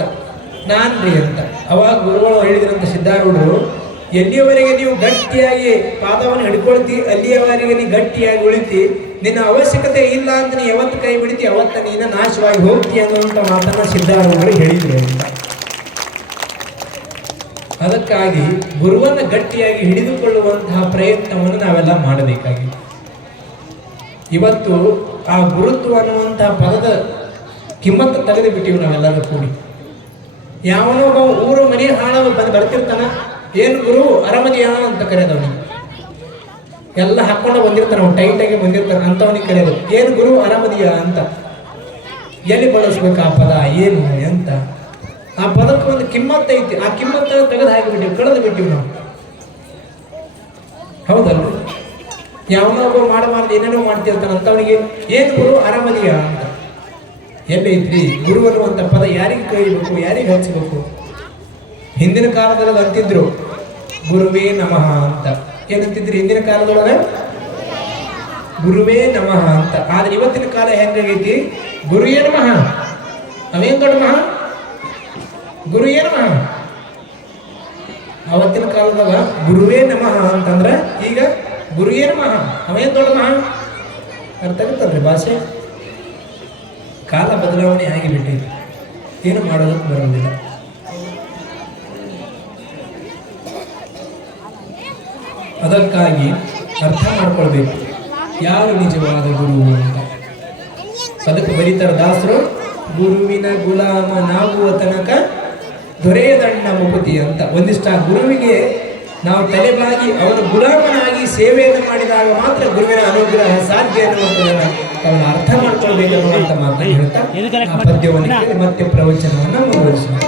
ನಾನ್ರಿ ಅಂತ. ಅವಾಗ ಗುರುಗಳು ಹೇಳಿದ್ರಂತ ಸಿದ್ಧಾರೂಢರು ಎಲ್ಲಿಯವರೆಗೆ ನೀವು ಗಟ್ಟಿಯಾಗಿ ಪಾದವನ್ನು ಹಿಡ್ಕೊಳ್ತಿ, ಅಲ್ಲಿಯವರೆಗೆ ನೀ ಗಟ್ಟಿಯಾಗಿ ಉಳಿತಿ. ನಿನ್ನ ಅವಶ್ಯಕತೆ ಇಲ್ಲ ಅಂತ ನೀ ಯಾವತ್ತು ಕೈ ಬಿಡ್ತಿ ಅವತ್ತ ನೀನ ನಾಶವಾಗಿ ಹೋಗ್ತಿ ಅನ್ನುವಂಥ ಮಾತನ್ನ ಸಿದ್ಧಾರೂಢರು ಹೇಳಿದ್ರು ಅಂತ. ಅದಕ್ಕಾಗಿ ಗುರುವನ್ನ ಗಟ್ಟಿಯಾಗಿ ಹಿಡಿದುಕೊಳ್ಳುವಂತಹ ಪ್ರಯತ್ನವನ್ನು ನಾವೆಲ್ಲ ಮಾಡಬೇಕಾಗಿದೆ. ಇವತ್ತು ಆ ಗುರುತ್ವ ಅನ್ನುವಂತಹ ಪದದ ಕಿಮ್ಮತ್ತು ತೆಗೆದು ಬಿಟ್ಟಿವಿ ನಾವೆಲ್ಲರೂ ಕೂಡಿ. ಯಾವನೋ ಒಬ್ಬ ಊರು, ಮನೆ ಹಾಳವ ಬಂದು ಬರ್ತಿರ್ತಾನ ಏನು ಗುರು? ಅರಮನೆಯ ಅಂತ ಕರೆಯೋದವನು ಎಲ್ಲ ಹಾಕೊಂಡು ಬಂದಿರ್ತಾನ ಅವ್ನು ಟೈಟ್ ಆಗಿ ಬಂದಿರ್ತಾನೆ, ಅಂತವನಿಗೆ ಕರೆಯೋದು ಏನು ಗುರು? ಅರಮದಿಯ ಅಂತ. ಎಲ್ಲಿ ಬಳಸ್ಬೇಕು ಆ ಪದ? ಏನು ಅಂತ. ಆ ಪದಕ್ಕೆ ಒಂದು ಕಿಮ್ಮತ್ತ ಐತಿ. ಆ ಕಿಮ್ಮತ್ತ ತೆಗೆದು ಹಾಕಿಬಿಟ್ಟಿವಿ ಕಳೆದು ಬಿಟ್ಟಿವಿ ನಾವು. ಹೌದಲ್ಲ ಯಾವನೋ ಒಬ್ಬ ಮಾಡಬಾರ್ದು ಏನೇನೋ ಮಾಡ್ತಿರ್ತಾನೆ, ಅಂತವನಿಗೆ, ಏನು ಗುರು? ಅರಮದಿಯಾ ಅಂತ. ಎಲ್ಲೈತ್ರಿ ಗುರು ಅನ್ನುವಂಥ ಪದ ಯಾರಿಗೆ ಕೈಬೇಕು ಯಾರಿಗೆ ಹಚ್ಚಬೇಕು ಹಿಂದಿನ ಕಾಲದಲ್ಲಿ ಅಂತಿದ್ರು, ಗುರುವೇ ನಮಃ ಅಂತ. ಏನಂತಿದ್ರು ಹಿಂದಿನ ಕಾಲದೊಳಗೆ? ಗುರುವೇ ನಮಃ ಅಂತ. ಆದ್ರೆ ಇವತ್ತಿನ ಕಾಲ ಹೆಂಗಾಗೈತಿ ಗುರುಯೇ ನಮಃ. ಅವೇನ್ ದೊಡ್ಡ ಮಹ? ಗುರುಯೇ ನಮಃ. ಅವತ್ತಿನ ಕಾಲದಾಗ, ಗುರುವೇ ನಮಃ ಅಂತಂದ್ರೆ ಈಗ, ಗುರುಯೇ ನಮಃ. ಅವೇನ್ ದೊಡ್ಡ ಮಹ? ಅರ್ಥ ಆಗುತ್ತಲ್ರಿ ಭಾಷೆ? ಕಾಲ ಬದಲಾವಣೆ ಆಗಿಬಿಟ್ಟಿದೆ ಏನು ಮಾಡೋದಕ್ಕೆ ಬರೋದಿಲ್ಲ. ಅದಕ್ಕಾಗಿ ಅರ್ಥ ಮಾಡ್ಕೊಳ್ಬೇಕು. ಯಾರು ನಿಜವಾದ ಗುರು ಅಂತ ಅದಕ್ಕೆ ಬರೀತಾರೆ ದಾಸರು ಗುರುವಿನ ಗುಲಾಮನಾಗುವ ತನಕ ದೊರೆಯದಣ್ಣ ಮುಕುತಿ ಅಂತ. ಒಂದಿಷ್ಟ ಆ ಗುರುವಿಗೆ ನಾವು ತಲೆಬಾಗಿ ಅವರ ಗುಲಾಮನಾಗಿ ಸೇವೆಯನ್ನು ಮಾಡಿದಾಗ ಮಾತ್ರ ಗುರುವಿನ ಅನುಗ್ರಹ ಸಾಧ್ಯ ಅನ್ನುವಂಥದ್ದನ್ನು ತಮ್ಮ ಅರ್ಥ ಮಾಡ್ಕೊಳ್ಬೇಕು ಅನ್ನುವಂಥ ಮಾತನ್ನು ಹೇಳ್ತಾ ಆ ಪದ್ಯವನ್ನು ಮತ್ತೆ ಪ್ರವಚನವನ್ನು ಮುಂದುವರಿಸೋಣ.